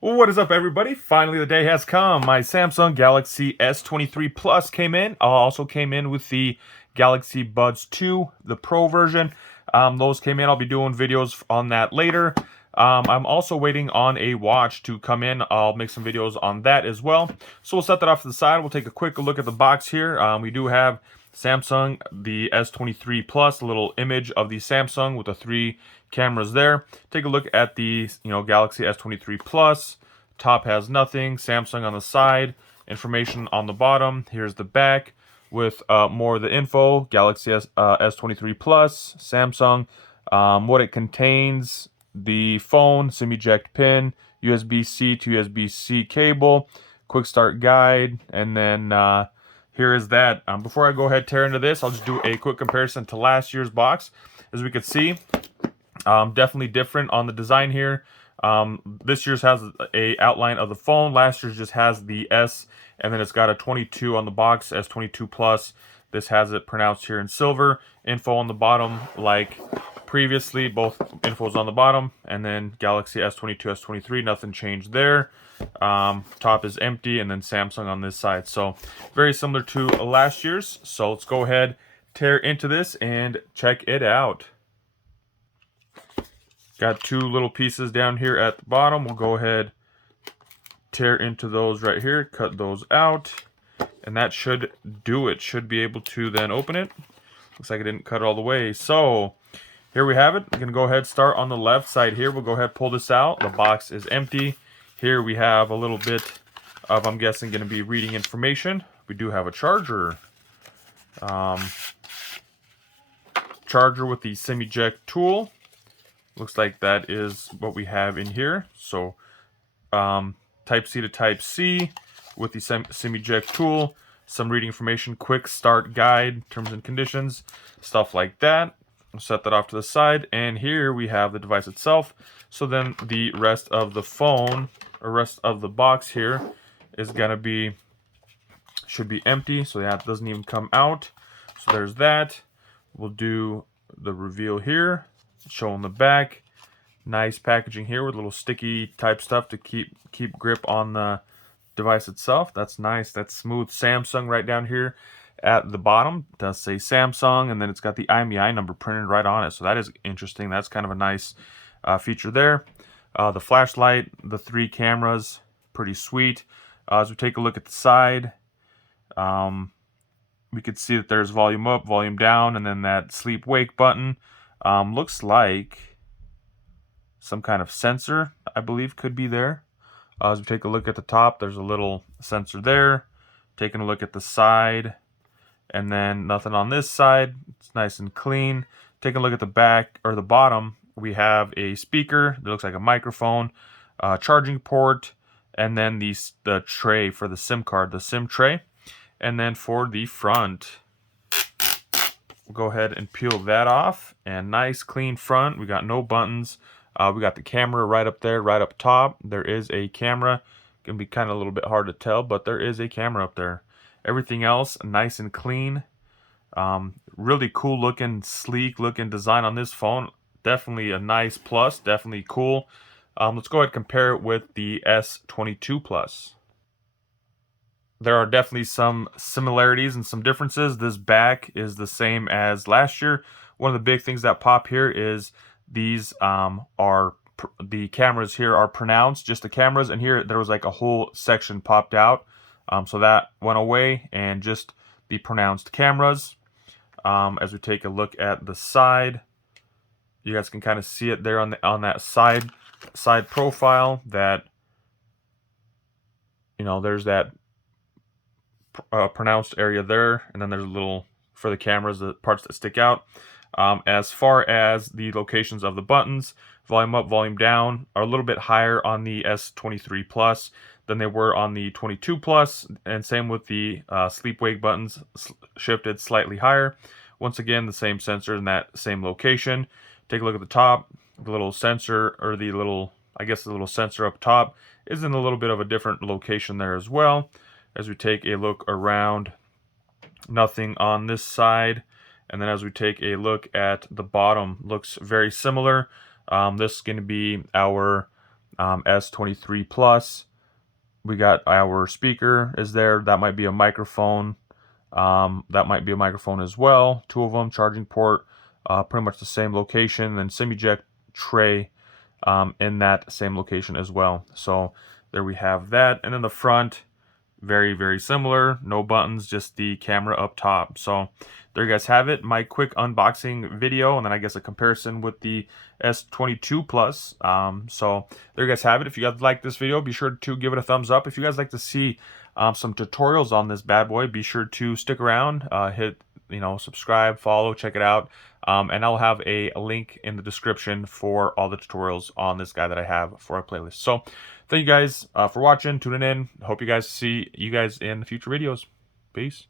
What is up, everybody? Finally, the day has come. My Samsung Galaxy S23 Plus came in. Also came in with the Galaxy Buds 2, the Pro version. Those came in. I'll be doing videos on that later. I'm also waiting on a watch to come in. I'll make some videos on that as well. So we'll set that off to the side. We'll take a quick look at the box here. We do have Samsung, the S23 Plus, a little image of the Samsung with the 3 cameras there. Take a look at the Galaxy S23 Plus. Top has nothing. Samsung on the side. Information on the bottom. Here's the back with more of the info. Galaxy S23 Plus, Samsung, what it contains, the phone, SIM eject pin, USB-C to USB-C cable, quick start guide, and then here is that. Before I go ahead and tear into this, I'll just do a quick comparison to last year's box. As we could see, definitely different on the design here. This year's has a outline of the phone. Last year's just has the S, and then it's got a 22 on the box, S22 Plus. This has it pronounced here in silver. Info on the bottom, like previously, both info's on the bottom, and then Galaxy S22, S23, nothing changed there. Top is empty, and then Samsung on this side. So very similar to last year's. So let's go ahead, tear into this, and check it out. Got 2 little pieces down here at the bottom. We'll go ahead, tear into those right here, cut those out, and that should do it. Should be able to then open it. Looks like I didn't cut it all the way. So here we have it. I'm going to go ahead, start on the left side here. We'll go ahead, pull this out. The box is empty. Here we have a little bit of, I'm guessing, going to be reading information. We do have a charger. Charger with the SIM eject tool. Looks like that is what we have in here. So type C to type C with the SIM eject tool, some reading information, quick start guide, terms and conditions, stuff like that. We'll set that off to the side, and here we have the device itself. So then the rest of the phone, or rest of the box here, is gonna be, should be empty, so that doesn't even come out. So there's that. We'll do the reveal here, showing the back. Nice packaging here with little sticky type stuff to keep grip on the device itself. That's nice. That's smooth. Samsung right down here at the bottom. It does say Samsung, and then it's got the IMEI number printed right on it. So that is interesting. That's kind of a nice feature there. The flashlight, the 3 cameras, pretty sweet. As we take a look at the side, we could see that there's volume up, volume down, and then that sleep wake button. Looks like some kind of sensor, I believe, could be there. As we take a look at the top, there's a little sensor there. Taking a look at the side, and then nothing on this side. It's nice and clean. Taking a look at the back, or the bottom, we have a speaker that looks like a microphone, charging port, and then the tray for the SIM card, the SIM tray. And then for the front, we'll go ahead and peel that off. And nice clean front. We got no buttons. We got the camera right up there, right up top. There is a camera. Can be kind of a little bit hard to tell, but there is a camera up there. Everything else nice and clean. Really cool looking, sleek looking design on this phone. Definitely a nice plus. Definitely cool. Let's go ahead and compare it with the S22 Plus. There are definitely some similarities and some differences. This back is the same as last year. One of the big things that pop here is these the cameras here are pronounced, just the cameras, and here there was like a whole section popped out. So that went away, and just the pronounced cameras. As we take a look at the side, you guys can kind of see it there on that side profile, that there's that pronounced area there, and then there's a little for the cameras, the parts that stick out. As far as the locations of the buttons, volume up, volume down are a little bit higher on the S23 Plus than they were on the 22 Plus, and same with the sleep wake buttons, shifted slightly higher. Once again, the same sensor in that same location. Take a look at the top. The little sensor, or the little sensor up top, is in a little bit of a different location there as well. As we take a look around, nothing on this side. And then as we take a look at the bottom, looks very similar. This is going to be our S23 Plus. We got our speaker is there. That might be a microphone. That might be a microphone as well. Two of them, charging port, pretty much the same location. Then SIM eject tray in that same location as well. So there we have that. And in the front, very, very similar. No buttons, just the camera up top. So there you guys have it. My quick unboxing video, and then I guess a comparison with the S22 Plus. So there you guys have it. If you guys like this video, be sure to give it a thumbs up. If you guys like to see some tutorials on this bad boy, be sure to stick around, hit subscribe, follow, check it out. And I'll have a link in the description for all the tutorials on this guy that I have for a playlist. So thank you guys for watching, tuning in. Hope you guys see you guys in future videos. Peace.